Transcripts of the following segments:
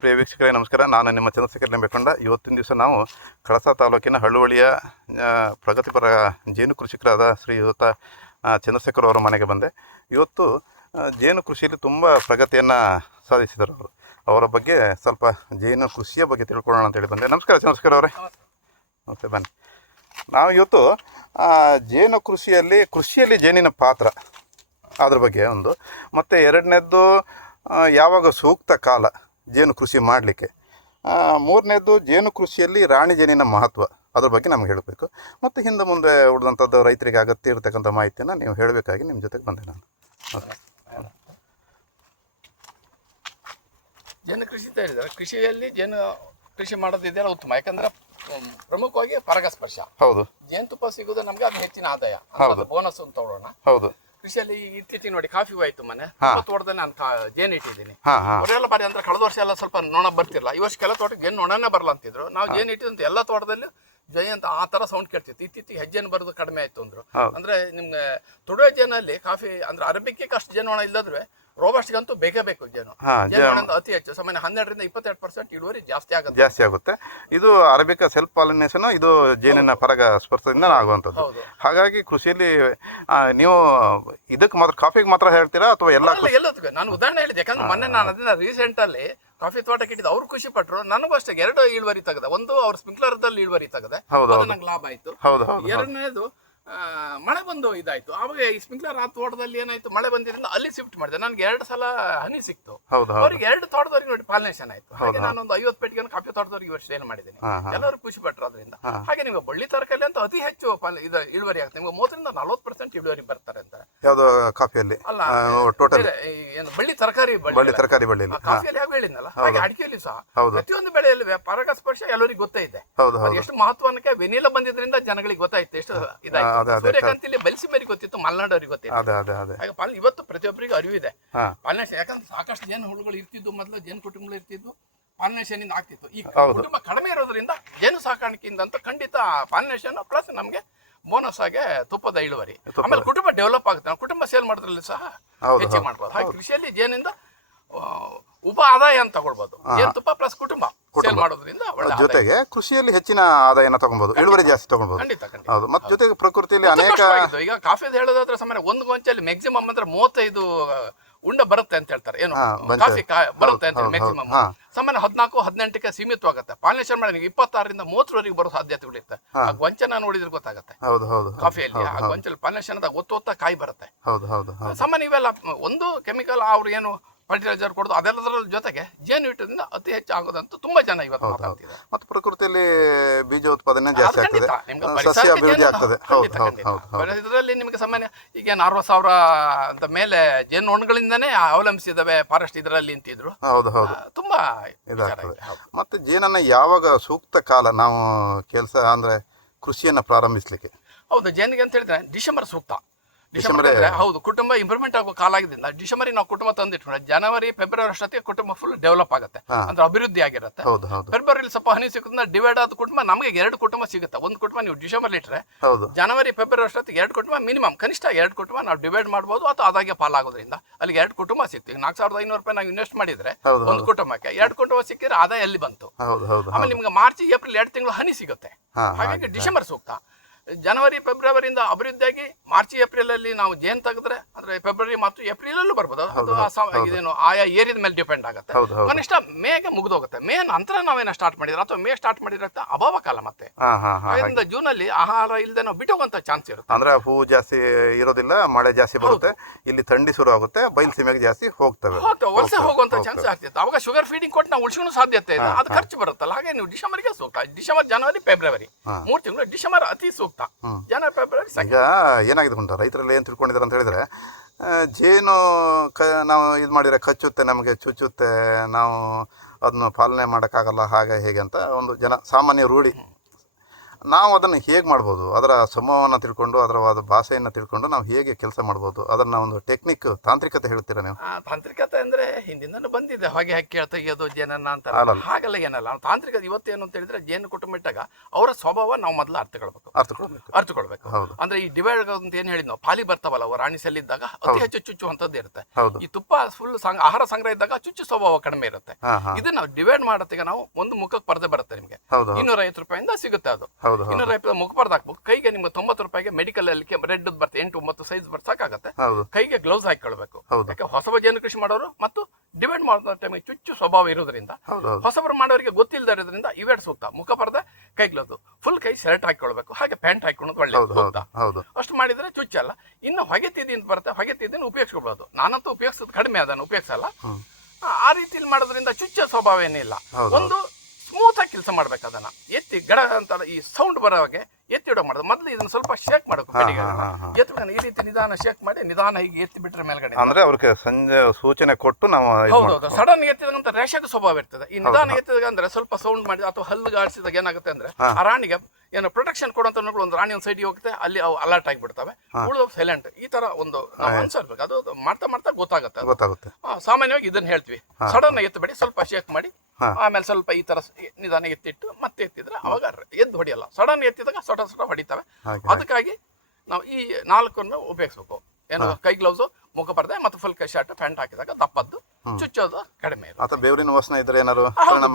ಪ್ರಿಯ ವೀಕ್ಷಕರೇ ನಮಸ್ಕಾರ. ನಾನು ನಿಮ್ಮ ಚಂದ್ರಶೇಖರ್ ಲಿಂಬೆಕೊಂಡ. ಇವತ್ತಿನ ದಿವಸ ನಾವು ಕಳಸ ತಾಲೂಕಿನ ಹಳ್ಳುವಳಿಯ ಪ್ರಗತಿಪರ ಜೇನು ಕೃಷಿಕರಾದ ಶ್ರೀಯುತ ಚಂದ್ರಶೇಖರ್ ಅವರ ಮನೆಗೆ ಬಂದೆ. ಇವತ್ತು ಜೇನು ಕೃಷಿಯಲ್ಲಿ ತುಂಬ ಪ್ರಗತಿಯನ್ನು ಸಾಧಿಸಿದರು ಅವರು. ಅವರ ಬಗ್ಗೆ ಸ್ವಲ್ಪ ಜೇನು ಕೃಷಿಯ ಬಗ್ಗೆ ತಿಳ್ಕೊಳ್ಳೋಣ ಅಂತೇಳಿ ಬಂದೆ. ನಮಸ್ಕಾರ ಚಂದ್ರಶೇಖರ್ ಅವರೇ. ಓಕೆ, ಬನ್ನಿ. ನಾವು ಇವತ್ತು ಜೇನು ಕೃಷಿಯಲ್ಲಿ ಜೇನಿನ ಪಾತ್ರ ಅದ್ರ ಬಗ್ಗೆ ಒಂದು, ಮತ್ತು ಎರಡನೇದ್ದು ಯಾವಾಗ ಸೂಕ್ತ ಕಾಲ ಜೇನು ಕೃಷಿ ಮಾಡಲಿಕ್ಕೆ, ಮೂರನೇದು ಜೇನು ಕೃಷಿಯಲ್ಲಿ ರಾಣಿ ಜೇನಿನ ಮಹತ್ವ, ಅದ್ರ ಬಗ್ಗೆ ನಮ್ಗೆ ಹೇಳಬೇಕು. ಮತ್ತು ಹಿಂದೆ ಮುಂದೆ ಉಳಿದಂಥದ್ದು ರೈತರಿಗೆ ಅಗತ್ಯ ಇರತಕ್ಕಂಥ ಮಾಹಿತಿಯನ್ನು ನೀವು ಹೇಳಬೇಕಾಗಿ ನಿಮ್ಮ ಜೊತೆಗೆ ಬಂದೆ ನಾನು. ಜೇನು ಕೃಷಿ ಅಂತ ಹೇಳಿದರೆ, ಕೃಷಿಯಲ್ಲಿ ಜೇನು ಕೃಷಿ ಮಾಡೋದಿದೆಯಲ್ಲ ಉತ್ತಮ. ಯಾಕಂದ್ರೆ ಪ್ರಮುಖವಾಗಿ ಪರಾಗಸ್ಪರ್ಶ. ಹೌದು. ಜೇನುತುಪ್ಪ ಸಿಗೋದು ನಮ್ಗೆ ಅದು ಹೆಚ್ಚಿನ ಆದಾಯ, ಬೋನಸ್ ಅಂತ ತಗೊಳ್ಳೋಣ. ಹೌದು. ಕೃಷಿಯಲ್ಲಿ ಇತ್ತೀಚೆಗೆ ನೋಡಿ ಕಾಫಿ ಹೋಯ್ತು, ಮನೆ ತೋಟದಲ್ಲಿ ನಾನು ಜೇನು ಇಟ್ಟಿದ್ದೀನಿ. ಅವರೆಲ್ಲ ಬಾರಿ ಅಂದ್ರೆ ಕಳೆದ ವರ್ಷ ಎಲ್ಲ ಸ್ವಲ್ಪ ನೊಣ ಬರ್ತಿರಲ್ಲ, ಈ ವರ್ಷ ಕೆಲ ತೋಟಕ್ಕೆ ಜೇನು ನೊಣನೇ ಬರಲ್ಲ ಅಂತಿದ್ರು. ನಾವು ಜೇನು ಇಟ್ಟಿದಂತ ಎಲ್ಲ ತೋಟದಲ್ಲಿ ಜೈ ಅಂತ ಆ ತರ ಸೌಂಡ್ ಕೇಳ್ತಿತ್ತು. ಇತ್ತೀಚೆಗೆ ಹೆಜ್ಜೆನು ಬರೋದು ಕಡಿಮೆ ಆಯ್ತು ಅಂದ್ರು. ಅಂದ್ರೆ ನಿಮ್ಗೆ ತೊಡುವೆ ಜೇನಲ್ಲಿ ಕಾಫಿ ಅಂದ್ರೆ ಅರಬಿಕ್ಕೆ ಅಷ್ಟು ಜೇನು ಒಣ ಇಲ್ಲದ್ರೆ ರೋಬಸ್ಟ್ಗಂತೂ ಬೇಕೇ ಬೇಕು ಜೇನು. ಅತಿ ಹೆಚ್ಚು ಸಾಮಾನ್ಯ 12% 22% ಇಳುವರಿ ಜಾಸ್ತಿ ಆಗುತ್ತೆ. ಇದು ಅರಬಿಕಾ ಸೆಲ್ಫ್ ಪಾಲಿನೇಷನ್, ಇದು ಜೇನಿನ ಪರಾಗ ಸ್ಪರ್ಶದಿಂದ ಆಗುವಂಥದ್ದು. ಹಾಗಾಗಿ ಕೃಷಿಯಲ್ಲಿ ನೀವು ಇದಕ್ಕೆ ಮಾತ್ರ ಕಾಫಿಗೆ ಮಾತ್ರ ಹೇಳ್ತೀರಾ ಅಥವಾ ಎಲ್ಲದಕ್ಕೂ? ನಾನು ಉದಾಹರಣೆ ಹೇಳಿದೆ, ಯಾಕಂದ್ರೆ ಮೊನ್ನೆ ನಾನು ಅದನ್ನ ರೀಸೆಂಟ್ ಅಲ್ಲಿ ಕಾಫಿ ತೋಟಕ್ಕೆ ಇಟ್ಟಿದ್ದು. ಅವ್ರು ಖುಷಿ ಪಟ್ರು, ನನಗೂ ಅಷ್ಟೇ 2 ಇಳುವರಿ ತೆಗೆದೆ. ಒಂದು ಅವ್ರ ಸ್ಪ್ರಿಂಕ್ಲರ್ದಲ್ಲಿ ಇಳುವರಿ ತೆಗೆದೆ, ನಂಗೆ ಲಾಭ ಆಯ್ತು. ಎರಡನೇದು ಮಳೆ ಬಂದು ಇದಾಯ್ತು. ಆವಾಗ ಈ ಸ್ಪ್ರಿಂಕ್ಲರ್ ಆ ತೋಟದಲ್ಲಿ ಏನಾಯ್ತು, ಮಳೆ ಬಂದಿದ್ದರಿಂದ ಅಲ್ಲಿ ಶಿಫ್ಟ್ ಮಾಡಿದೆ. ನನ್ಗೆ 2 ಸಲ ಹನಿ ಸಿಕ್ತು. ಅವ್ರಿಗೆ 2 ತೋಟದವ್ರಿಗೆ ನೋಡಿ ಪಾಲಿನೇಷನ್ ಆಯ್ತು. ಹಾಗೆ ನಾನೊಂದು 50 ಪೆಟ್ಟಿಗೆ ಕಾಫಿ ತೋಟದವ್ರಿಗೆ ವರ್ಷ ಸೇಲ್ ಮಾಡಿದ್ದೀನಿ. ಎಲ್ಲರೂ ಖುಷಿ ಪಟ್ರು ಅದರಿಂದ. ಹಾಗೆ ನಿಮ್ಗೆ ಬಳ್ಳಿ ತರಕಾರಿ ಅಂತ ಅತಿ ಹೆಚ್ಚು ಇಳುವರಿ ಆಗುತ್ತೆ. ನಿಮ್ಗೆ 30% 40% ಇಳುವರಿ ಬರ್ತಾರೆ ಅಂತ. ಯಾವ್ದು ಕಾಫಿಯಲ್ಲಿ ಅಲ್ಲ, ಟೋಟಲ್ ಏನು ಬಳ್ಳಿ ತರಕಾರಿ ಕಾಫಿಯಲ್ಲಿ ಹೇಗೆ ಹೇಳಿದ್ನಲ್ಲ, ಹಾಗೆ ಅಡಿಕೆಯಲ್ಲಿ ಸಹ ಪ್ರತಿಯೊಂದು ಬೆಳೆಯಲ್ಲಿ ಪರಾಗಸ್ಪರ್ಶ ಎಲ್ಲರಿಗೂ ಗೊತ್ತೇ ಇದೆ. ಎಷ್ಟು ಮಹತ್ವ ಅನ್ನಕ್ಕೆ ವೆನಿಲಾ ಬಂದಿದ್ರಿಂದ ಜನಗಳಿಗೆ ಗೊತ್ತಾಯ್ತು ಎಷ್ಟು ಇದಾಯ್ತು. ಸೂರ್ಯಕಾಂತಿಲಿ ಬಲಿಸಿ ಮೇರಿ ಗೊತ್ತಿತ್ತು, ಮಲೆನಾಡವ್ರಿಗೆ ಗೊತ್ತಿತ್ತು. ಹಾಗೆ ಇವತ್ತು ಪ್ರತಿಯೊಬ್ಬರಿಗೂ ಅರಿವಿದೆ ಪಾಲಿನೇಷನ್. ಯಾಕಂದ್ರೆ ಸಾಕಷ್ಟು ಜೇನು ಹುಳುಗಳು ಇರ್ತಿದ್ದು, ಮೊದಲು ಜೇನು ಕುಟುಂಬಗಳು ಇರ್ತಿದ್ದು, ಪಾಲಿನೇಷನ್ ಇಂದ ಆಗ್ತಿತ್ತು. ಈ ಕುಟುಂಬ ಕಡಿಮೆ ಇರೋದ್ರಿಂದ ಜೇನು ಸಾಕಾಣಿಕೆಯಿಂದ ಅಂತ ಖಂಡಿತ ಪಾಲಿನೇಷನ್ ಪ್ಲಸ್ ನಮ್ಗೆ ಬೋನಸ್ ಆಗಿ ತುಪ್ಪದ ಇಳುವರಿ. ಆಮೇಲೆ ಕುಟುಂಬ ಡೆವಲಪ್ ಆಗುತ್ತೆ. ಕುಟುಂಬ ಸೇಲ್ ಮಾಡೋದ್ರಲ್ಲಿ ಸಹ ಹೆಚ್ಚಿಗೆ ಮಾಡ್ಬೋದು. ಹಾಗೆ ಕೃಷಿಯಲ್ಲಿ ಜೇನಿಂದ ಉಪ ಆದಾಯ ಅಂತ ತಗೊಳ್ಬಹುದು. ಜೇನುತುಪ್ಪ ಪ್ಲಸ್ ಕುಟುಂಬ ಸೇಲ್ ಮಾಡೋದ್ರಿಂದ ಜೊತೆಗೆ ಕೃಷಿಯಲ್ಲಿ ಹೆಚ್ಚಿನ ಆದಾಯನ ತಗೊಳ್ಬಹುದು, ಇಳುವರಿ ಜಾಸ್ತಿ ತಗೊಳ್ಬಹುದು. ಖಂಡಿತ. ಮತ್ತೆ ಜೊತೆಗೆ ಪ್ರಕೃತಿಯಲ್ಲಿ ಅನೇಕ ಈಗ ಕಾಫಿ ಹೇಳೋದಾದ್ರೆ ಸಾಮಾನ್ಯ ಒಂದು ಗೊಂಚಲ್ಲಿ ಮ್ಯಾಕ್ಸಿಮಮ್ ಅಂದ್ರೆ 35 ಉಂಡ ಬರುತ್ತೆ ಅಂತ ಹೇಳ್ತಾರೆ. ಏನು ಕಾಫಿ ಬರುತ್ತೆ ಅಂತ ಮ್ಯಾಕ್ಸಿಮಮ್. ಸಾಮಾನ್ಯ 14-18ಕ್ಕೆ ಸೀಮಿತವಾಗುತ್ತೆ. ಪಾಲಿನೇಷನ್ ಮಾಡಿ 26ರಿಂದ 30ವರೆಗೆ ಬರೋ ಸಾಧ್ಯತೆಗಳಿರುತ್ತೆ. ಆ ಗೊಂಚನ ನೋಡಿದ್ರೆ ಗೊತ್ತಾಗುತ್ತೆ ಕಾಫಿಯಲ್ಲಿ. ಆ ಗೊಂಚಲ್ಲಿ ಪಾಲಿನೇಷನ್ ಒತ್ತ ಕಾಯಿ ಬರುತ್ತೆ. ಸಾಮಾನ್ಯ ಇವೆಲ್ಲ ಒಂದು ಕೆಮಿಕಲ್ ಅವ್ರು ಏನು ಫರ್ಟಿಲೈಸರ್ ಕೊಡೋದು ಅದೆಲ್ಲದರ ಜೊತೆಗೆ ಜೇನು ಇಟ್ಟದಿಂದ ಅತಿ ಹೆಚ್ಚು ಆಗೋದಂತೂ ತುಂಬಾ ಜನ ಇವತ್ತು ಮಾತಾಡ್ತಿದ್ದಾರೆ. ಮತ್ತು ಪ್ರಕೃತಿಯಲ್ಲಿ ಬೀಜ ಉತ್ಪಾದನೆ ಜಾಸ್ತಿ ಆಗ್ತದೆ, ಸಸ್ಯ ಅಭಿವೃದ್ಧಿ ಆಗ್ತದೆ. ಇದರಲ್ಲಿ ನಿಮಗೆ ಸಾಮಾನ್ಯ ಈಗ 60,000 ಅಂತ ಮೇಲೆ ಜೇನು ನೊಣಗಳಿಂದನೇ ಅವಲಂಬಿಸಿದವೆ ಫಾರೆಸ್ಟ್ ಇದರಲ್ಲಿ ಅಂತಿದ್ರು. ತುಂಬಾ ಇದಾಗ್ತದೆ. ಮತ್ತೆ ಜೇನನ್ನ ಯಾವಾಗ ಸೂಕ್ತ ಕಾಲ ನಾವು ಕೆಲಸ ಅಂದ್ರೆ ಕೃಷಿಯನ್ನ ಪ್ರಾರಂಭಿಸ್ಲಿಕ್ಕೆ? ಹೌದು, ಜೇನಿಗೆ ಅಂತ ಹೇಳಿದ್ರೆ ಡಿಸೆಂಬರ್ ಸೂಕ್ತ. ಡಿಸೆಂಬರ್ ಹೌದು, ಕುಟುಂಬ ಇಂಪ್ರೂವ್ಮೆಂಟ್ ಆಗೋ ಕಾಲ ಆಗಿದ್ದರಿಂದ ಡಿಸೆಂಬರ್ ನಾವು ಕುಟುಂಬ ತಂದಿಟ್ಕೊಂಡ್ರೆ ಜನವರಿ ಫೆಬ್ರವರಿ ಅಷ್ಟೊತ್ತಿಗೆ ಕುಟುಂಬ ಫುಲ್ ಡೆವಲಪ್ ಆಗುತ್ತೆ, ಅಂದ್ರೆ ಅಭಿವೃದ್ಧಿ ಆಗಿರುತ್ತೆ. ಫೆಬ್ರವರಿ ಸ್ವಲ್ಪ ಹನಿ ಸಿಗುತ್ತೆ, ಡಿವೈಡ್ ಆದ ಕುಟುಂಬ ನಮಗೆ 2 ಕುಟುಂಬ ಸಿಗುತ್ತೆ. ಒಂದು ಕುಟುಂಬ ನೀವು ಡಿಸೆಂಬರ್ ಇಟ್ಟರೆ ಜನವರಿ ಫೆಬ್ರವರಿ ಅಷ್ಟೊತ್ತಿಗೆ 2 ಕುಟುಂಬ ಮಿನಿಮಮ್, ಕನಿಷ್ಠ 2 ಕುಟುಂಬ ನಾವು ಡಿವೈಡ್ ಮಾಡ್ಬೋದು. ಅಥವಾ ಅದಾಗೆ ಪಾಲಾಗೋದ್ರಿಂದ ಅಲ್ಲಿಗೆ 2 ಕುಟುಂಬ ಸಿಕ್ತು. 4,500 ರೂಪಾಯಿ ನಾವು ಇನ್ವೆಸ್ಟ್ ಮಾಡಿದ್ರೆ ಒಂದು ಕುಟುಂಬಕ್ಕೆ 2 ಕುಟುಂಬ ಸಿಕ್ಕಿದ್ರೆ ಆದಾಯ ಎಲ್ಲಿ ಬಂತು? ಆಮೇಲೆ ನಿಮ್ಗೆ ಮಾರ್ಚ್ ಏಪ್ರಿಲ್ 2 ತಿಂಗಳು ಹನಿ ಸಿಗುತ್ತೆ. ಹಾಗಾಗಿ ಡಿಸೆಂಬರ್ ಸೂಕ್ತ. ಜನವರಿ ಫೆಬ್ರವರಿಯಿಂದ ಅಭಿವೃದ್ಧಿಯಾಗಿ ಮಾರ್ಚ್ ಏಪ್ರಿಲ್ ಅಲ್ಲಿ ನಾವು ಜೇನು ತೆಗೆದ್ರೆ ಅಂದ್ರೆ ಫೆಬ್ರವರಿ ಮತ್ತು ಏಪ್ರಿಲ್ ಅಲ್ಲೂ ಬರ್ಬೋದು. ಅದು ಇದೇನು ಆಯಾ ಏರಿಯಾದ ಮೇಲೆ ಡಿಪೆಂಡ್ ಆಗುತ್ತೆ. ಕನಿಷ್ಠ ಮೇಗೆ ಮುಗಿದೋಗುತ್ತೆ. ಮೇ ನಂತರ ನಾವೇನೋ ಸ್ಟಾರ್ಟ್ ಮಾಡಿದ್ರೆ ಅಥವಾ ಮೇ ಸ್ಟಾರ್ಟ್ ಮಾಡಿದ್ರೆ ಅಭಾವ ಕಾಲ. ಮತ್ತೆ ಅದರಿಂದ ಜೂನ್ ಅಲ್ಲಿ ಆಹಾರ ಇಲ್ಲದೆ ನಾವು ಬಿಟ್ಟು ಹೋಗುವಂತ ಚಾನ್ಸ್ ಇರುತ್ತೆ. ಅಂದ್ರೆ ಹೂವು ಜಾಸ್ತಿ ಇರೋದಿಲ್ಲ, ಮಳೆ ಜಾಸ್ತಿ ಬರುತ್ತೆ, ಇಲ್ಲಿ ಥಂಡಿ ಶುರು ಆಗುತ್ತೆ, ಬಯಲು ಸೀಮೆಗೆ ಜಾಸ್ತಿ ಹೋಗ್ತವೆ, ವಲಸೆ ಹೋಗುವಂತ ಚಾನ್ಸ್ ಆಗ್ತಿತ್ತು. ಅವಾಗ ಶುಗರ್ ಫೀಡಿಂಗ್ ಕೊಟ್ಟು ನಾವು ಉಳಿಸ್ಕೊಳ್ಳೋ ಸಾಧ್ಯತೆ ಇದೆ, ಅದು ಖರ್ಚು ಬರುತ್ತಲ್ಲ. ಹಾಗೆ ನೀವು ಡಿಸೆಂಬರ್ಗೆ ಸೂಕ್ತ. ಡಿಸೆಂಬರ್ ಜನವರಿ ಫೆಬ್ರವರಿ 3 ತಿಂಗಳು. ಡಿಸೆಂಬರ್ ಅತಿ ಸೂಕ್ತ. ಈಗ ಏನಾಗಿದೆ ಉಂಟು, ರೈತರಲ್ಲಿ ಏನು ತಿಳ್ಕೊಂಡಿದ್ದಾರೆ ಅಂತ ಹೇಳಿದ್ರೆ, ಜೇನು ನಾವು ಇದು ಮಾಡಿದರೆ ಕಚ್ಚುತ್ತೆ, ನಮಗೆ ಚುಚ್ಚುತ್ತೆ, ನಾವು ಅದನ್ನು ಪಾಲನೆ ಮಾಡೋಕ್ಕಾಗಲ್ಲ, ಹಾಗೆ ಹೇಗೆ ಅಂತ ಒಂದು ಸಾಮಾನ್ಯ ರೂಢಿ. ನಾವು ಅದನ್ನು ಹೇಗೆ ಮಾಡ್ಬೋದು, ಅದರ ಸಮೂಹವನ್ನು ತಿಳ್ಕೊಂಡು ಅದರ ಭಾಷೆಯನ್ನು ತಿಳ್ಕೊಂಡು ನಾವು ಹೇಗೆ ಕೆಲಸ ಮಾಡ್ಬೋದು, ಅದನ್ನು ಒಂದು ಟೆಕ್ನಿಕ್ ತಾಂತ್ರಿಕತೆ ಹೇಳ್ತೀರಾ ನೀವು? ತಾಂತ್ರಿಕತೆ ಅಂದ್ರೆ ಹಿಂದಿಂದನೂ ಬಂದಿದೆ, ಹೊಗೆ ಹಾಕಿ ತೆಗಿಯೋದು ಜೇನನ್ನ ಅಂತ. ಹಾಗೆಲ್ಲ ಏನಲ್ಲ, ನಾವು ತಾಂತ್ರಿಕತೆ ಇವತ್ತೇನು ಅಂತ ಹೇಳಿದ್ರೆ ಜೇನು ಕುಟುಂಬ ಇಟ್ಟಾಗ ಅವರ ಸ್ವಭಾವ ನಾವು ಮೊದಲು ಅರ್ಥಕೊಳ್ಬೇಕು. ಅಂದ್ರೆ ಈ ಡಿವೈಡ್ ಅಂತ ಏನ್ ಹೇಳಿದ್ ನಾವು, ಪಾಲಿ ಬರ್ತಾವಲ್ಲ ಅವು ರಾಣಿ ಸೆಲ್ ಇದ್ದಾಗ ಅತಿ ಹೆಚ್ಚು ಚುಚ್ಚು ಅಂತದ್ದು ಇರುತ್ತೆ. ಈ ತುಪ್ಪ ಫುಲ್ ಆಹಾರ ಸಂಗ್ರಹ ಇದ್ದಾಗ ಚುಚ್ಚು ಸ್ವಭಾವ ಕಡಿಮೆ ಇರುತ್ತೆ. ಇದನ್ನ ನಾವು ಡಿವೈಡ್ ಮಾಡೋತ್ತಿಗೆ ನಾವು ಒಂದು ಮುಖಕ್ಕೆ ಪರದೆ ಬರುತ್ತೆ ನಿಮಗೆ, 250 ರೂಪಾಯಿಂದ ಸಿಗುತ್ತೆ. ಅದು 250 ಮುಖ ಪರ್ದೆ ಹಾಕ್ಬೇಕು. ಕೈಗೆ ನಿಮ್ಗೆ 90 ರೂಪಾಯಿಗೆ ಮೆಡಿಕಲ್ ಅಲ್ಲಿ ರೆಡ್ ಬರುತ್ತೆ, 8-9 ಸೈಜ್ ಸಾಕಾಗತ್ತೆ. ಕೈಗೆ ಗ್ಲೌಸ್ ಹಾಕೊಳ್ಬೇಕು. ಯಾಕೆ ಹೊಸಬ ಜೇನು ಕೃಷಿ ಮಾಡೋರು ಮತ್ತು ಡಿವೈಡ್ ಮಾಡೋ ಟೈಮಿಗೆ ಚುಚ್ಚು ಸ್ವಭಾವ ಇರೋದ್ರಿಂದ, ಹೊಸಬರು ಮಾಡೋರಿಗೆ ಗೊತ್ತಿಲ್ಲದ ಇರೋದ್ರಿಂದ ಇವೆರಡು ಸೂಕ್ತ. ಮುಖ ಪರ್ದೆ, ಕೈ ಗ್ಲೌಸ್, ಫುಲ್ ಕೈ ಶರ್ಟ್ ಹಾಕೊಳ್ಬೇಕು, ಹಾಗೆ ಪ್ಯಾಂಟ್ ಹಾಕೊಳ್ಳೋದು ಒಳ್ಳೆಯದು ಸೂಕ್ತ. ಅಷ್ಟು ಮಾಡಿದ್ರೆ ಚುಚ್ಚಲ್ಲ. ಇನ್ನು ಹೊಗೆ ತಿದ್ದಿ ಅಂತ ಬರುತ್ತೆ, ಹೊಗೆ ತಿದ್ದಿನ ಉಪಯೋಗಿಸ್ಕೊಳ್ಬೋದು. ನಾನಂತೂ ಉಪಯೋಗಿಸೋದು ಕಡಿಮೆ, ಅದನ್ನು ಉಪಯೋಗಿಸಲ್ಲ. ಆ ರೀತಿಯಲ್ಲಿ ಮಾಡೋದ್ರಿಂದ ಚುಚ್ಚ ಸ್ವಭಾವ ಏನಿಲ್ಲ. ಒಂದು ಸ್ಮೂತ್ ಆಗಿ ಕೆಲಸ ಮಾಡ್ಬೇಕು. ಅದನ್ನ ಎತ್ತಿ ಗಡ ಅಂತ ಈ ಸೌಂಡ್ ಬರೋವಾಗೆ ಎತ್ತಿ ಇಡೋ ಮಾಡೋದು. ಮೊದಲು ಇದನ್ನ ಸ್ವಲ್ಪ ಶೇಕ್ ಮಾಡಬೇಕು, ಎತ್ತಿ ಈ ರೀತಿ ನಿಧಾನ ಶೇಕ್ ಮಾಡಿ ನಿಧಾನ ಹೀಗೆ ಎತ್ತಿ ಬಿಟ್ರೆ ಮೇಲ್ಗಡೆ ಅಂದ್ರೆ ಅವ್ರಿಗೆ ಸಂಜೆ ಸೂಚನೆ ಕೊಟ್ಟು ನಾವು. ಹೌದೌದು, ಸಡನ್ ಎತ್ತಿದಂತ ರೇಷಕ ಸ್ವಭಾವ ಇರ್ತದೆ. ಈ ನಿಧಾನ ಎತ್ತಿದಾಗ ಅಂದ್ರೆ ಸ್ವಲ್ಪ ಸೌಂಡ್ ಮಾಡಿ ಅಥವಾ ಹಲ್ಲು ಆಡಿಸಿದಾಗ ಏನಾಗುತ್ತೆ ಅಂದ್ರೆ ಆ ರಾಣಿಗೆ ಏನು ಪ್ರೊಟೆಕ್ಷನ್ ಕೊಡುವಂತ ಒಂದು ರಾಣಿ ಒಂದು ಸೈಡ್ ಹೋಗುತ್ತೆ, ಅಲ್ಲಿ ಅವು ಅಲರ್ಟ್ ಆಗಿಬಿಡ್ತವೆ, ಉಳಿದ ಸೈಲೆಂಟ್. ಈ ತರ ಒಂದು ಅನ್ಸರ್ಬೇಕು. ಅದು ಮಾಡ್ತಾ ಮಾಡ್ತಾ ಗೊತ್ತಾಗುತ್ತೆ. ಸಾಮಾನ್ಯವಾಗಿ ಇದನ್ನ ಹೇಳ್ತೀವಿ, ಸಡನ್ ಎತ್ತಬೇಡಿ, ಸ್ವಲ್ಪ ಶೇಕ್ ಮಾಡಿ ಆಮೇಲೆ ಸ್ವಲ್ಪ ಈ ತರ ನಿಧಾನ ಎತ್ತಿಟ್ಟು ಮತ್ತೆ ಎತ್ತಿದ್ರೆ ಅವಾಗ ಎದ್ದು ಹೊಡಿಯಲ್ಲ. ಸಡನ್ ಎತ್ತಿದಾಗ ಸೊಟ ಹೊಡಿತವೆ. ಅದಕ್ಕಾಗಿ ನಾವು ಈ 4 ಉಪಯೋಗಿಸ್ಬೇಕು. ಏನು, ಕೈ ಗ್ಲೌಸ್, ಮುಖ ಪರ್ದೆ ಮತ್ತು ಫುಲ್ ಕೈ ಶರ್ಟ್, ಪ್ಯಾಂಟ್ ಹಾಕಿದಾಗ ದಪ್ಪದ್ದು, ಚುಚ್ಚೋದು ಕಡಿಮೆ ಇರುತ್ತೆ. ಬೇವಿನ ವಾಸನೆ ಇದ್ರೆ ಏನಾರು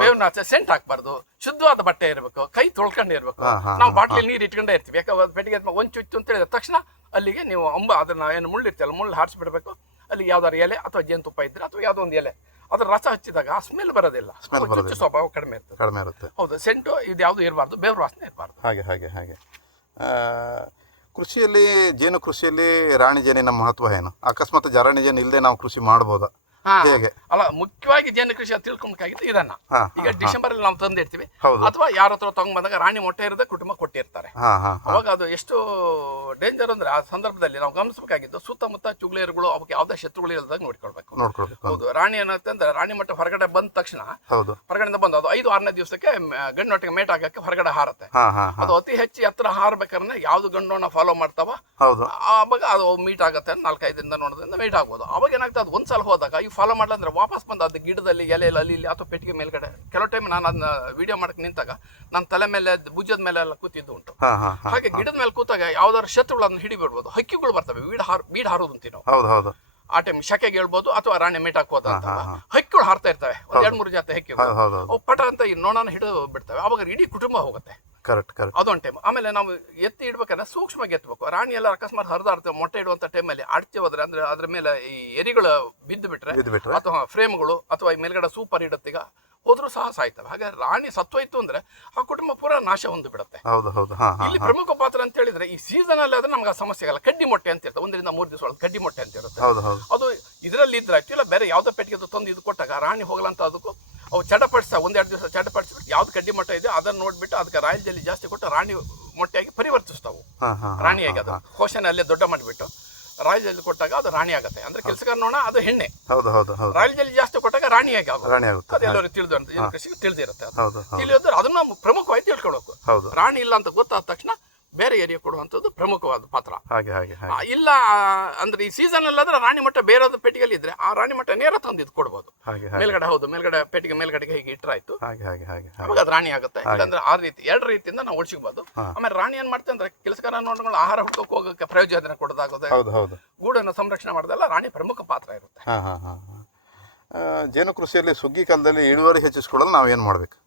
ಬೇವಿನ ಸೆಂಟ್ ಹಾಕ್ಬಾರ್ದು, ಶುದ್ಧವಾದ ಬಟ್ಟೆ ಇರಬೇಕು, ಕೈ ತೊಳ್ಕೊಂಡೇ ಇರಬೇಕು. ನಾವು ಬಾಟ್ಲಿ ನೀರು ಇಟ್ಕೊಂಡೇ ಇರ್ತೀವಿ. ಯಾಕಂದ್ರೆ ಬೆಟ್ಟಿಗೆ ಒಂದು ಚುಚ್ಚು ಅಂತ ಹೇಳಿದ ತಕ್ಷಣ ಅಲ್ಲಿಗೆ ನೀವು ಅದನ್ನ ಏನು ಮುಳ್ಳು ಇರ್ತೀವಲ್ಲ, ಮುಳ್ಳು ಹಾರಿಸ್ಬಿಡ್ಬೇಕು. ಅಲ್ಲಿ ಯಾವ್ದಾರು ಎಲೆ ಅಥವಾ ಜೇನುತುಪ್ಪ ಇದ್ರೆ ಅಥವಾ ಯಾವ್ದೋ ಒಂದು ಎಲೆ ಅದ್ರ ರಸ ಹಚ್ಚಿದಾಗ ಆ ಸ್ಮೆಲ್ ಬರೋದಿಲ್ಲ, ಚುಚ್ಚು ಸ್ವಭಾವ ಕಡಿಮೆ ಇರುತ್ತೆ. ಹೌದು, ಸೆಂಟು ಇದು ಯಾವ್ದು ಇರಬಾರ್ದು, ಬೇವ್ರ ವಾಸನೆ ಇರಬಾರ್ದು. ಹಾಗೆ ಕೃಷಿಯಲ್ಲಿ, ಜೇನು ಕೃಷಿಯಲ್ಲಿ ರಾಣಿ ಜೇನಿನ ಮಹತ್ವ ಏನು? ಅಕಸ್ಮಾತ್ ರಾಣಿ ಜೇನು ಇಲ್ಲದೆ ನಾವು ಕೃಷಿ ಮಾಡ್ಬೋದಾ? ಅಲ್ಲ, ಮುಖ್ಯವಾಗಿ ಜೇನು ಕೃಷಿ ತಿಳ್ಕೊಬೇಕಾಗಿತ್ತು ಇದನ್ನ. ಈಗ ಡಿಸೆಂಬರ್ ಅಲ್ಲಿ ನಾವು ತಂದಿರ್ತೀವಿ ಅಥವಾ ಯಾರ ಹತ್ರ ತಗೊಂಡ್ ಬಂದಾಗ ರಾಣಿ ಮೊಟ್ಟೆ ಇರದೆ ಕುಟುಂಬ ಕೊಟ್ಟಿರ್ತಾರೆ. ಅವಾಗ ಅದು ಎಷ್ಟು ಡೇಂಜರ್ ಅಂದ್ರೆ ಆ ಸಂದರ್ಭದಲ್ಲಿ ನಾವು ಗಮನಿಸಬೇಕಾಗಿದ್ದು ಸುತ್ತಮುತ್ತ ಚುಗ್ಲೇರುಗಳು, ಅವಕ್ಕೆ ಯಾವ್ದೇ ಶತ್ರುಗಳು ಇಲ್ಲದಾಗ ನೋಡ್ಕೊಳ್ಬೇಕು. ಹೌದು, ರಾಣಿ ಏನಂತ ಅಂದ್ರೆ ರಾಣಿ ಮೊಟ್ಟೆ ಹೊರಗಡೆ ಬಂದ ತಕ್ಷಣ, ಹೊರಗಡೆ ಬಂದು ಅದು 5-6ನೇ ದಿವಸಕ್ಕೆ ಗಂಡೊಟ್ಟಿಗೆ ಮೇಟ್ ಆಗಕ್ಕೆ ಹೊರಗಡೆ ಹಾರತ್ತೆ. ಅದು ಅತಿ ಹೆಚ್ಚು ಎತ್ತರ ಹಾರ್ಬೇಕಾದ್ರೆ ಯಾವ್ದು ಗಂಡೋಣ ಫಾಲೋ ಮಾಡ್ತಾವ ಅವಾಗ ಅದು ಮೀಟ್ ಆಗತ್ತೆ. 4-5 ದಿನದ ನೋಡೋದ್ರಿಂದ ಮೀಟ್ ಆಗ್ಬೋದು. ಅವಾಗ ಏನಾಗ್ತದೆ, ಅದು ಒಂದ್ಸಲ ಹೋದಾಗ ಈ ಫಾಲೋ ಮಾಡ್ಲಂದ್ರೆ ವಾಪಸ್ ಬಂದು ಅದು ಗಿಡದಲ್ಲಿ ಎಲೆ ಅಲ್ಲಿ ಇಲ್ಲಿ ಅಥವಾ ಪೆಟ್ಟಿಗೆ ಮೇಲ್ಗಡೆ. ಕೆಲವು ಟೈಮ್ ನಾನು ಅದನ್ನ ವಿಡಿಯೋ ಮಾಡಕ್ಕೆ ನಿಂತಾಗ ನನ್ನ ತಲೆ ಮೇಲೆ, ಭುಜದ ಮೇಲೆ ಎಲ್ಲ ಕೂತಿದ್ದು ಉಂಟು. ಹಾಗೆ ಗಿಡದ ಮೇಲೆ ಕೂತಾಗ ಯಾವ್ದಾದ್ರು ಶತ್ರುಗಳು ಅದನ್ನ ಹಿಡಿಬಿಡ್ಬೋದು. ಹಕ್ಕಿಗಳು ಬರ್ತವೆ, ಬೀಡ್ ಹಾರೋದು ಅಂತೀವಿ ನಾವು. ಆ ಟೈಮ್ ಶಕೆಗೆ ಹೇಳ್ಬೋದು ಅಥವಾ ರಾಣಿ ಮೇಟ್ ಹಾಕೋದು ಅಂತ. ಹಕ್ಕಿಗಳು ಹಾರ್ತಾ ಇರ್ತವೆ, 2-3 ಜಾತಿ ಹಕ್ಕಿಗಳು. ಅವು ಪಟ ಅಂತ ಈ ನೋಣನ ಹಿಡಿದು ಬಿಡ್ತವೆ. ಅವಾಗ ಇಡೀ ಕುಟುಂಬ ಹೋಗುತ್ತೆ. ಅದೊಂದು ಟೈಮ್. ಆಮೇಲೆ ನಾವು ಎತ್ತಿ ಇಡ್ಬೇಕಾದ್ರೆ ಸೂಕ್ಷ್ಮವಾಗಿ ಎತ್ತಬೇಕು. ರಾಣಿ ಎಲ್ಲ ಅಕಸ್ಮಾತ್ ಹರಿದಾಡ್ತೇವೆ, ಮೊಟ್ಟೆ ಇಡುವಂತ ಟೈಮಲ್ಲಿ ಅಡ್ತಿ ಹೋದ್ರೆ ಅಂದ್ರೆ ಅದ್ರ ಮೇಲೆ ಈ ಎರಿಗಳು ಬಿದ್ದು ಬಿಟ್ರೆ ಅಥವಾ ಫ್ರೇಮ್ಗಳು ಅಥವಾ ಈ ಮೇಲ್ಗಡೆ ಸೂಪರ್ ಇಡುತ್ತೀಗ ಹೋದ್ರೂ ಸಹ ಸಾಯ್ತವೆ. ಹಾಗೆ ರಾಣಿ ಸತ್ವ ಇತ್ತು ಅಂದ್ರೆ ಆ ಕುಟುಂಬ ಪೂರಾ ನಾಶ ಹೊಂದು ಬಿಡುತ್ತೆ. ಇಲ್ಲಿ ಪ್ರಮುಖ ಪಾತ್ರ ಅಂತ ಹೇಳಿದ್ರೆ ಈ ಸೀಸನ್ ಅಲ್ಲಿ ಆದ್ರೆ ನಮ್ಗೆ ಆ ಸಮಸ್ಯೆ ಆಗಲ್ಲ. ಕಡ್ಡಿ ಮೊಟ್ಟೆ ಅಂತ ಇರುತ್ತೆ, 1-3 ದಿವಸ ಒಳಗೆ ಕಡ್ಡಿ ಮೊಟ್ಟೆ ಅಂತ ಇರುತ್ತೆ. ಅದು ಇದರಲ್ಲಿ ಇದ್ರೆ ಆಕ್ಚುಲಿ ಬೇರೆ ಯಾವ್ದೋ ಪೆಟ್ಟಿಗೆ ತಂದು ಇದು ಕೊಟ್ಟಾಗ ರಾಣಿ ಹೋಗಲ್ಲ ಅಂತ ಅದಕ್ಕೂ ಅವು ಚಟಪಡಿಸ 1-2 ದಿವಸ ಚಟಪಡಿಸ್ಬಿಟ್ಟು ಯಾವ್ದು ಕಡ್ಡಿ ಮೊಟ್ಟೆ ಇದೆ ಅದನ್ನ ನೋಡ್ಬಿಟ್ಟು ಅದಕ್ಕೆ ರಾಯಲ್ ಜಲ್ಲಿ ಜಾಸ್ತಿ ಕೊಟ್ಟು ರಾಣಿ ಮೊಟ್ಟೆಯಾಗಿ ಪರಿವರ್ತಿಸ್ತಾವು. ರಾಣಿಯಾಗಿ ಅದು ಕೋಶನ ಅಲ್ಲೇ ದೊಡ್ಡ ಮಾಡಿಬಿಟ್ಟು ರಾಯಲ್ ಜಲ್ಲಿ ಕೊಟ್ಟಾಗ ಅದು ರಾಣಿ ಆಗುತ್ತೆ. ಅಂದ್ರೆ ಕೆಲಸಗಾರ ನೋಣ ಅದು ಹೆಣ್ಣೆ. ರಾಯಲ್ ಜಲ್ಲಿ ಜಾಸ್ತಿ ಕೊಟ್ಟಾಗ ರಾಣಿಯಾಗಿ ಆಗುತ್ತೆ. ಅದೆಲ್ಲರೂ ತಿಳಿದಿರುತ್ತೆ. ತಿಳಿಯೋದ್ರೆ ಅದನ್ನ ಪ್ರಮುಖವಾಗಿ ತಿಳ್ಕೊಳ್ಬೇಕು. ರಾಣಿ ಇಲ್ಲ ಅಂತ ಗೊತ್ತಾದ ತಕ್ಷಣ ಬೇರೆ ಏರಿಯಾ ಕೊಡುವಂಥದ್ದು ಪ್ರಮುಖವಾದ ಪಾತ್ರ. ಇಲ್ಲ ಅಂದ್ರೆ ಈ ಸೀಸನ್ ಅಲ್ಲಾದ್ರೆ ರಾಣಿ ಮೊಟ್ಟೆ ಬೇರೆ ಪೆಟ್ಟಿಗೆಲ್ಲಿ ಇದ್ರೆ ಆ ರಾಣಿ ಮೊಟ್ಟೆ ನೇರ ತಂದು ಇದು ಕೊಡ್ಬೋದು ಮೇಲ್ಗಡೆ. ಹೌದು, ಮೇಲ್ಗಡೆ ಪೆಟ್ಟಿಗೆ ಮೇಲ್ಗಡೆಗೆ ಹೀಗೆ ಇಟ್ಟರಾಯ್ತು, ಅವಾಗ ಅದು ರಾಣಿ ಆಗುತ್ತೆ. ಇಲ್ಲಾಂದ್ರೆ ಆ ರೀತಿ 2 ರೀತಿಯಿಂದ ನಾವು ಉಳಿಸಿಬಹುದು. ಆಮೇಲೆ ರಾಣಿ ಏನ್ ಮಾಡ್ತೇವೆ ಅಂದ್ರೆ ಕೆಲಸಗಾರ ನೋಡ್ಕೊಂಡು ಆಹಾರ ಹುಡ್ಕೋಕ್ ಹೋಗಕ್ಕೆ ಪ್ರಯೋಜನ ಕೊಡೋದಾಗೋದು, ಗೂಡನ್ನು ಸಂರಕ್ಷಣೆ ಮಾಡೋದೆಲ್ಲ ರಾಣಿ ಪ್ರಮುಖ ಪಾತ್ರ ಇರುತ್ತೆ. ಜೇನು ಕೃಷಿಯಲ್ಲಿ ಸುಗ್ಗಿ ಕಾಲದಲ್ಲಿ ಇಳುವರಿ ಹೆಚ್ಚಿಸ್ಕೊಳ್ಳಲು ನಾವು ಏನ್ ಮಾಡ್ಬೇಕು?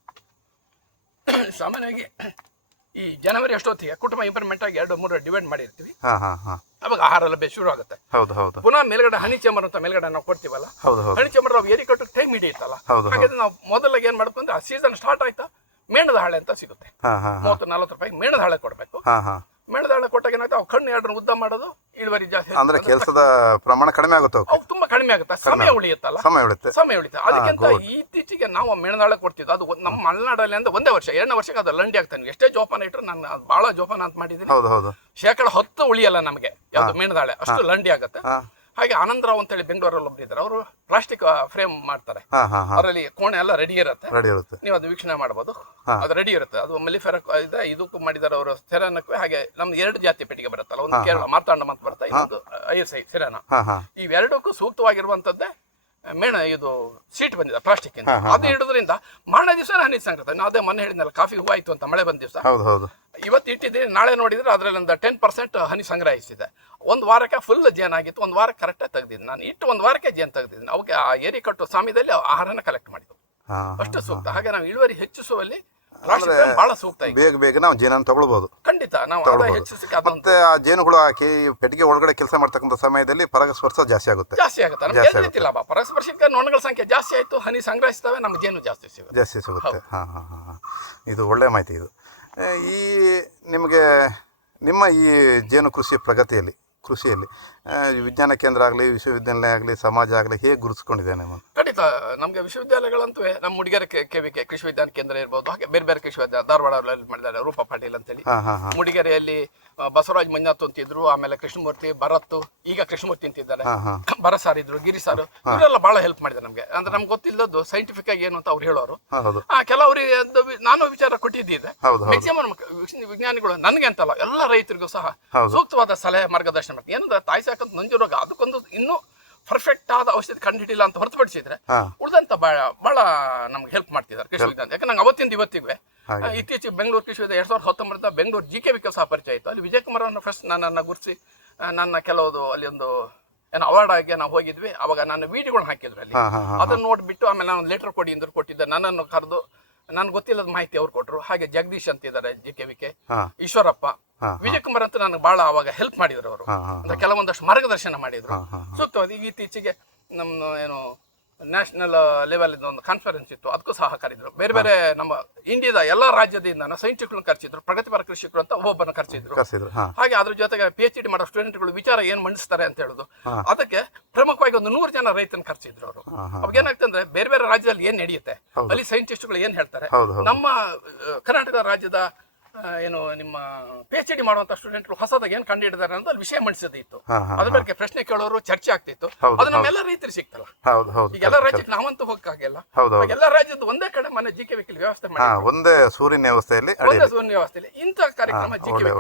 ಸಾಮಾನ್ಯವಾಗಿ ಈ ಜನವರಿ ಅಷ್ಟೊತ್ತಿಗೆ ಕುಟುಂಬ ಇಂಪ್ರೂವ್ಮೆಂಟ್ ಆಗಿ 2-3 ಡಿವೈಡ್ ಮಾಡಿರ್ತೀವಿ. ಅವಾಗ ಆಹಾರ ಲಭ್ಯ ಶುರು ಆಗುತ್ತೆ. ಪುನಃ ಮೇಲ್ಗಡೆ ಹನಿ ಚೇಂಬರ್ ಅಂತ ಮೇಲ್ಗಡೆ ನಾವು ಕೊಡ್ತೀವಲ್ಲ, ಹನಿ ಚೇಂಬರ್ ನಾವು ಏರಿ ಕಟ್ಟು ಟೈಮ್ ಹಿಡಿಯುತ್ತಲ್ಲ. ಹಾಗಾದ್ರೆ ನಾವು ಮೊದಲಾಗಿ ಏನ್ ಮಾಡ್ಬೇಕು ಅಂದ್ರೆ ಆ ಸೀಸನ್ ಸ್ಟಾರ್ಟ್ ಆಯ್ತಾ ಮೇಣದ ಹಾಳೆ ಅಂತ ಸಿಗುತ್ತೆ, 30-40 ರೂಪಾಯಿ ಮೇಣದ ಹಾಳೆ ಕೊಡ್ಬೇಕು. ಮೇಣದ ಹಾಳೆ ಕೊಟ್ಟಾಗ ಏನಾಗುತ್ತೆ, ಅವು ಕಣ್ಣು 2 ಉದ್ದ ಮಾಡೋದು ಇಳುವರಿ ಜಾಸ್ತಿ. ಅಂದ್ರೆ ಕೆಲಸದ ಪ್ರಮಾಣ ಕಡಿಮೆ ಆಗುತ್ತೆ, ತುಂಬಾ ಕಡಿಮೆ ಆಗುತ್ತೆ, ಸಮಯ ಉಳಿಯುತ್ತಲ್ಲ, ಸಮಯ ಉಳಿಯುತ್ತೆ. ಅದಕ್ಕಿಂತ ಇತ್ತೀಚೆಗೆ ನಾವು ಮೇಣದ ಹಾಳೆ ಕೊಡ್ತಿದ್ವಿ. ಅದು ನಮ್ಮ ಮಲೆನಾಡಲ್ಲಿ ಅಂದ್ರೆ 1 ವರ್ಷ 2ನೇ ವರ್ಷಕ್ಕೆ ಅದು ಲಂಡಿ ಆಗ್ತಾನೆ. ಎಷ್ಟೇ ಜೋಪಾನ ಇಟ್ಟರು ನಾನು ಬಹಳ ಜೋಪಾನ ಅಂತ ಮಾಡಿದ್ದೀನಿ, 10% ಉಳಿಯಲ್ಲ ನಮಗೆ ಯಾವ್ದು ಮೇಣದ ಹಾಳೆ, ಅಷ್ಟು ಲಂಡಿ ಆಗುತ್ತೆ. ಹಾಗೆ ಆನಂದರಾವ್ ಅಂತೇಳಿ ಬೆಂಗಳೂರಲ್ಲಿ ಒಬ್ರು ಇದ್ದಾರೆ, ಅವರು ಪ್ಲಾಸ್ಟಿಕ್ ಫ್ರೇಮ್ ಮಾಡ್ತಾರೆ. ಹಾ ಹಾ ಹಾ ಅದರಲ್ಲಿ ಕೋಣೆ ಎಲ್ಲ ರೆಡಿ ಇರುತ್ತೆ, ರೆಡಿ ಇರುತ್ತೆ. ನೀವು ಅದು ವೀಕ್ಷಣೆ ಮಾಡಬಹುದು. ಅದು ರೆಡಿ ಇರುತ್ತೆ. ಅದು ಮಲ್ಲಿಫೆರ ಇದೆ, ಇದಕ್ಕೂ ಮಾಡಿದ್ದಾರೆ ಅವರು ಸೆರಾನಕ್ಕೂ. ಹಾಗೆ ನಮ್ದು 2 ಜಾತಿ ಪೆಟ್ಟಿಗೆ ಬರುತ್ತಲ್ಲ, ಒಂದು ಕೇರಳ ಮಾರ್ತಾಂಡಂ ಅಂತ ಬರುತ್ತೆ, ಇನ್ನೊಂದು ISI ಸೆರಾನ. ಹಾ ಹಾ ಇವೆರಡಕ್ಕೂ ಸೂಕ್ತವಾಗಿರುವಂತದ್ದೇ ಇದು ಸೀಟ್ ಬಂದಿದೆ ಪ್ಲಾಸ್ಟಿಕ್ ಇಂದ. ಅದು ಇಡೋದ್ರಿಂದ ಮಾರನೇ ದಿವಸ ಹನಿ ಸಂಗ್ರಹ. ನಾವು ಅದೇ ಮೊನ್ನೆ ಹೇಳಿದ್ನಲ್ಲ, ಕಾಫಿ ಹೂವು ಆಯ್ತು ಅಂತ ಮಳೆ ಬಂದ ದಿವಸ. ಹೌದು ಹೌದು. ಇವತ್ತು ಇಟ್ಟಿದ್ದೀನಿ, ನಾಳೆ ನೋಡಿದ್ರೆ ಅದರಲ್ಲಿ ಒಂದು 10% ಹನಿ ಸಂಗ್ರಹಿಸಿದೆ. ಒಂದು ವಾರಕ್ಕೆ ಫುಲ್ ಜೇನಾಗಿತ್ತು, ಒಂದು ವಾರಕ್ಕೆ ಕರೆಕ್ಟಾಗಿ ತೆಗ್ದಿದ್ದೀನಿ ನಾನು. ಇಟ್ಟು ಒಂದು ವಾರಕ್ಕೆ ಜೇನು ತೆಗ್ದಿದ್ದೀನಿ. ಅವಕ್ಕೆ ಆ ಏರಿ ಕಟ್ಟು ಸಮಯದಲ್ಲಿ ಆಹಾರನ ಕಲೆಕ್ಟ್ ಮಾಡಿದ್ದು ಅಷ್ಟು ಸೂಕ್ತ. ಹಾಗೆ ನಾವು ಇಳುವರಿ ಹೆಚ್ಚಿಸುವಲ್ಲಿ ಬಹಳ ಸೂಕ್ತ. ಬೇಗ ನಾವು ಜೇನನ್ನು ತಗೊಳ್ಬಹುದು. ಖಂಡಿತ ನಾವು ಮತ್ತೆ ಆ ಜೇನುಗಳು ಹಾಕಿ ಪೆಟ್ಟಿಗೆ ಒಳಗಡೆ ಕೆಲಸ ಮಾಡ್ತಕ್ಕಂಥ ಸಮಯದಲ್ಲಿ ಪರಾಗಸ್ಪರ್ಶ ಜಾಸ್ತಿ ಆಗುತ್ತೆ. ನಮ್ಗೆ ಲಾಭ. ಪರಾಗಸ್ಪರ್ಶಕ್ಕೆ ನೊಣಗಳ ಸಂಖ್ಯೆ ಜಾಸ್ತಿ ಆಯ್ತು, ಹನಿ ಸಂಗ್ರಹಿಸ್ತವೆ, ನಮ್ಗೆ ಜೇನು ಜಾಸ್ತಿ ಸಿಗುತ್ತೆ. ಹಾ ಹಾ ಹಾ ಇದು ಒಳ್ಳೆ ಮಾಹಿತಿ. ಇದು ಈ ನಿಮಗೆ ನಿಮ್ಮ ಈ ಜೇನು ಕೃಷಿಯಲ್ಲಿ ವಿಜ್ಞಾನ ಕೇಂದ್ರ ಆಗಲಿ, ವಿಶ್ವವಿದ್ಯಾಲಯ ಆಗಲಿ, ಸಮಾಜ ಆಗಲಿ ಹೇಗೆ ಗುರುತಿಸ್ಕೊಂಡಿದೆ ನಿಮ್ಮನ್ನು? ಖಂಡಿತ ನಮಗೆ ವಿಶ್ವವಿದ್ಯಾಲಯಗಳಂತೂ ನಮ್ಮ ಮೂಡಿಗೆರೆ KVK ಕೃಷಿ ವಿಜ್ಞಾನ ಕೇಂದ್ರ ಇರ್ಬೋದು. ಹಾಗೆ ಬೇರೆ ಬೇರೆ ಕೃಷಿ ವಿದ್ಯಾಲಯ ಧಾರವಾಡದಲ್ಲಿ ಮಾಡಿದ್ದಾರೆ, ರೂಪಾ ಪಾಟೀಲ್ ಅಂತೇಳಿ. ಮೂಡಿಗೆರೆಯಲ್ಲಿ ಬಸವರಾಜ್ ಮಂಜಾತ್ ಅಂತಿದ್ರು, ಆಮೇಲೆ ಕೃಷ್ಣಮೂರ್ತಿ ಭರತ್, ಈಗ ಕೃಷ್ಣಮೂರ್ತಿ ಅಂತಿದ್ದಾರೆ, ಭರತ್ ಸಾರ್ ಇದ್ರು, ಗಿರಿ ಸಾರು, ಇವರೆಲ್ಲ ಬಹಳ ಹೆಲ್ಪ್ ಮಾಡಿದ್ದಾರೆ ನಮಗೆ. ಅಂದ್ರೆ ನಮ್ಗೆ ಗೊತ್ತಿಲ್ಲದ್ದು ಸೈಂಟಿಫಿಕ್ ಆಗಿ ಏನು ಅಂತ ಅವ್ರು ಹೇಳೋರು. ಕೆಲವರಿಗೆ ನಾನು ವಿಚಾರ ಕೊಟ್ಟಿದ್ದಿದೆ. ಮ್ಯಾಕ್ಸಿಮಮ್ ವಿಜ್ಞಾನಿಗಳು ನನಗೆ ಅಂತಲ್ಲ, ಎಲ್ಲ ರೈತರಿಗೂ ಸಹ ಸೂಕ್ತವಾದ ಸಲಹೆ ಮಾರ್ಗದರ್ಶನ ಮಾಡ್ತಾರೆ. ಏನಂದ್ರೆ ತಾಯಿ ಸಾಕಂತ ನಂಜು ರೋಗ, ಅದಕ್ಕೊಂದು ಇನ್ನೂ ಪರ್ಫೆಕ್ಟ್ ಆದ ಔಷಧಿ ಕಂಡುಹಿಡಿಲ್ಲ ಅಂತ ಹೊರತುಪಡಿಸಿದ್ರೆ ಉಳಿದಂತ ಬಹಳ ನಮ್ಗೆ ಹೆಲ್ಪ್ ಮಾಡ್ತಿದ್ದಾರೆ ಕೃಷಿ ವಿಜ್ಞಾನ. ಯಾಕಂದ್ರೆ ನಂಗೆ ಅವತ್ತಿಂದ ಇವತ್ತಿಗೆ ಇತ್ತೀಚೆಗೆ ಬೆಂಗಳೂರು ಕೃಷಿ ವಿದ್ಯಾಲಯ 2019 ಬೆಂಗಳೂರು GKVK ಸಹ ಪರಿಚಯ ಆಯಿತು. ಅಲ್ಲಿ ವಿಜಯ್ ಕುಮಾರ್ ಅವರನ್ನು ಫಸ್ಟ್ ನನ್ನನ್ನು ಗುರುತಿಸಿ ನನ್ನ ಕೆಲವುದು ಅಲ್ಲಿ ಒಂದು ಏನೋ ಅವಾರ್ಡ್ ಆಗಿ ನಾವು ಹೋಗಿದ್ವಿ. ಅವಾಗ ನನ್ನ ವಿಡಿಯೋಗಳನ್ನ ಹಾಕಿದ್ರು ಅಲ್ಲಿ. ಅದನ್ನ ನೋಡ್ಬಿಟ್ಟು ಆಮೇಲೆ ನಾನು ಲೆಟರ್ ಕೊಡಿ ಅಂದ್ರು, ಕೊಟ್ಟಿದ್ದೆ. ನನ್ನನ್ನು ಕರೆದು ನನ್ಗೆ ಗೊತ್ತಿಲ್ಲದ ಮಾಹಿತಿ ಅವ್ರು ಕೊಟ್ಟರು. ಹಾಗೆ ಜಗದೀಶ್ ಅಂತಿದ್ದಾರೆ GKVK, ಈಶ್ವರಪ್ಪ, ವಿಜಯ್ ಕುಮಾರ್ ಅಂತ ನನಗೆ ಬಹಳ ಅವಾಗ ಹೆಲ್ಪ್ ಮಾಡಿದ್ರು ಅವರು. ಅಂದ್ರೆ ಕೆಲವೊಂದಷ್ಟು ಮಾರ್ಗದರ್ಶನ ಮಾಡಿದ್ರು. ಸೂಕ್ತವಾದ ಈಗ ಇತ್ತೀಚೆಗೆ ನಮ್ಮ ಏನು ನ್ಯಾಷನಲ್ ಲೆವೆಲ್ ಒಂದು ಕಾನ್ಫರೆನ್ಸ್ ಇತ್ತು, ಅದಕ್ಕೂ ಸಹ ಕರೆದ್ರು. ಬೇರೆ ಬೇರೆ ನಮ್ಮ ಇಂಡಿಯಾದ ಎಲ್ಲ ರಾಜ್ಯದಿಂದ ಸೈಂಟಿಸ್ಟ್ಗಳನ್ನ ಕರೆಸಿದ್ರು, ಪ್ರಗತಿಪರ ಕೃಷಿಕರು ಅಂತ ಒಬ್ಬೊಬ್ಬರನ್ನ ಕರೆಸಿದ್ರು. ಹಾಗೆ ಅದ್ರ ಜೊತೆಗೆ PhD ಮಾಡೋ ಸ್ಟೂಡೆಂಟ್ಗಳು ವಿಚಾರ ಏನ್ ಮಂಡಿಸ್ತಾರೆ ಅಂತ ಹೇಳುದು, ಅದಕ್ಕೆ ಪ್ರಮುಖವಾಗಿ ಒಂದು 100 ಜನ ರೈತನ ಕರೆಸಿದ್ರು ಅವರು. ಅವಾಗ ಏನಾಗ್ತಂದ್ರೆ ಬೇರೆ ಬೇರೆ ರಾಜ್ಯದಲ್ಲಿ ಏನ್ ನಡೆಯುತ್ತೆ, ಅಲ್ಲಿ ಸೈಂಟಿಸ್ಟ್ಗಳು ಏನ್ ಹೇಳ್ತಾರೆ, ನಮ್ಮ ಕರ್ನಾಟಕ ರಾಜ್ಯದ ಏನು ನಿಮ್ಮ PhD ಮಾಡುವಂತ ಸ್ಟೂಡೆಂಟ್ಗಳು ಹೊಸದಾಗಿ ಏನ್ ಕಂಡು ಹಿಡಿದಾರೆ ಅಂತ ಅಲ್ಲಿ ವಿಷಯ ಮಂಡಿಸೋದಿತ್ತು. ಅದ್ರ ಬಗ್ಗೆ ಪ್ರಶ್ನೆ ಕೇಳೋರು, ಚರ್ಚೆ ಆಗ್ತಿತ್ತು. ಅದು ನಮ್ಮೆಲ್ಲ ರೈತರು ಸಿಗ್ತಲ್ಲ. ಈಗ ಎಲ್ಲ ರಾಜ್ಯಕ್ಕೆ ನಾವಂತೂ ಹೋಗಕ್ಕಾಗಿಲ್ಲ. ಎಲ್ಲ ರಾಜ್ಯದ ಒಂದೇ ಕಡೆ ಮನೆ GKVK ವ್ಯವಸ್ಥೆ ಮಾಡಿ, ಒಂದೇ ಸೂರಿನ ವ್ಯವಸ್ಥೆಯಲ್ಲಿ ಇಂಥ ಕಾರ್ಯಕ್ರಮ GKVK